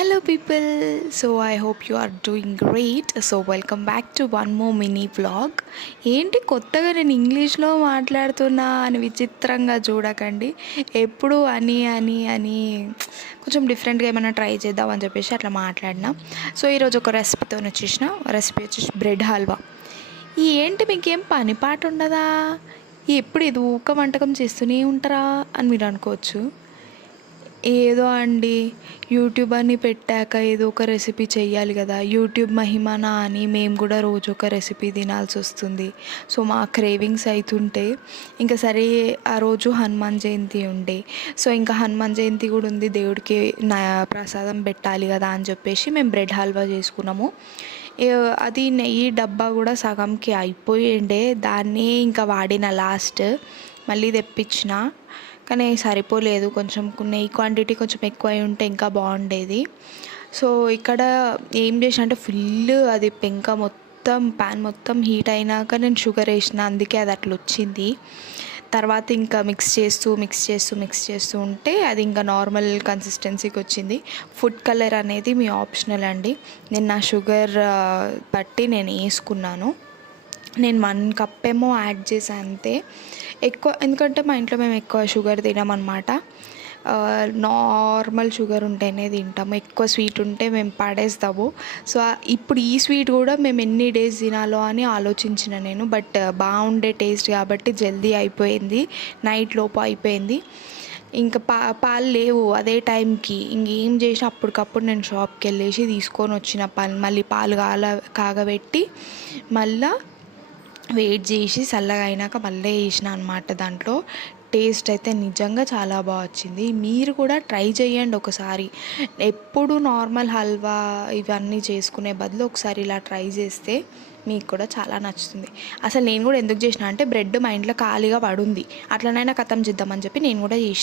Hello people, so I hope you are doing great. So welcome back to one more mini vlog. ఏంటి కొత్తగా నేను ఇంగ్లీష్లో మాట్లాడుతున్నా అని విచిత్రంగా చూడకండి. ఎప్పుడు అని కొంచెం డిఫరెంట్గా ఏమైనా ట్రై చేద్దాం అని చెప్పేసి అట్లా మాట్లాడినా. సో ఈరోజు ఒక రెసిపీతో వచ్చేసిన రెసిపీ వచ్చేసి బ్రెడ్ హల్వా. ఏంటి మీకేం పని పాట ఉండదా, ఎప్పుడు ఇది ఊక వంటకం చేస్తూనే ఉంటారా అని మీరు అనుకోవచ్చు. ఏదో అండి, యూట్యూబ్ అని పెట్టాక ఏదో ఒక రెసిపీ చెయ్యాలి కదా. యూట్యూబ్ మహిమనా అని మేము కూడా రోజు ఒక రెసిపీ తినాల్సి వస్తుంది. సో మా క్రేవింగ్స్ అవుతుంటే ఇంకా సరే, ఆ రోజు హనుమాన్ జయంతి ఉండే. సో ఇంకా హనుమాన్ జయంతి కూడా ఉంది, దేవుడికి ప్రసాదం పెట్టాలి కదా అని చెప్పేసి మేము బ్రెడ్ హల్వా చేసుకున్నాము. అది నెయ్యి డబ్బా కూడా సగంకి అయిపోయిండే, దాన్ని ఇంకా వాడిన లాస్ట్ మళ్ళీ తెప్పించిన. కానీ సరిపోలేదు, కొంచెం నెయ్యి క్వాంటిటీ కొంచెం ఎక్కువ అయి ఉంటే ఇంకా బాగుండేది. సో ఇక్కడ ఏం చేసిన అంటే ఫుల్ అది పెంక మొత్తం ప్యాన్ మొత్తం హీట్ అయినాక నేను షుగర్ వేసిన, అందుకే అది అట్లా వచ్చింది. తర్వాత ఇంకా మిక్స్ చేస్తూ ఉంటే అది ఇంకా నార్మల్ కన్సిస్టెన్సీకి వచ్చింది. ఫుడ్ కలర్ అనేది మీ ఆప్షనల్ అండి. నేను నా షుగర్ బట్టి నేను వేసుకున్నాను. నేను 1 కప్ ఏమో యాడ్ చేశాను అంతే, ఎక్కువ ఎందుకంటే మా ఇంట్లో మేము ఎక్కువ షుగర్ తినమన్నమాట. నార్మల్ షుగర్ ఉంటేనే తింటాము, ఎక్కువ స్వీట్ ఉంటే మేము పడేస్తాము. సో ఇప్పుడు ఈ స్వీట్ కూడా మేము ఎన్ని డేస్ తినాలో అని ఆలోచించిన నేను. బట్ బాగుండే టేస్ట్ కాబట్టి జల్దీ అయిపోయింది, నైట్ లోపు అయిపోయింది. ఇంకా పాలు లేవు అదే టైంకి. ఇంకేం చేసి అప్పటికప్పుడు నేను షాప్కి వెళ్ళేసి తీసుకొని వచ్చిన పాలు, మళ్ళీ పాలు కాగబెట్టి మళ్ళీ వెయిట్ చేసి చల్లగా అయినాక మళ్ళీ వేసిన అనమాట. దాంట్లో టేస్ట్ అయితే నిజంగా చాలా బాగా వచ్చింది. మీరు కూడా ట్రై చేయండి ఒకసారి. ఎప్పుడు నార్మల్ హల్వా ఇవన్నీ చేసుకునే బదులు ఒకసారి ఇలా ట్రై చేస్తే మీకు కూడా చాలా నచ్చుతుంది. అసలు నేను కూడా ఎందుకు చేసిన అంటే బ్రెడ్ మా ఇంట్లో ఖాళీగా పడుంది, అట్లనైనా ఖతం చేద్దామని చెప్పి నేను కూడా చేసిన.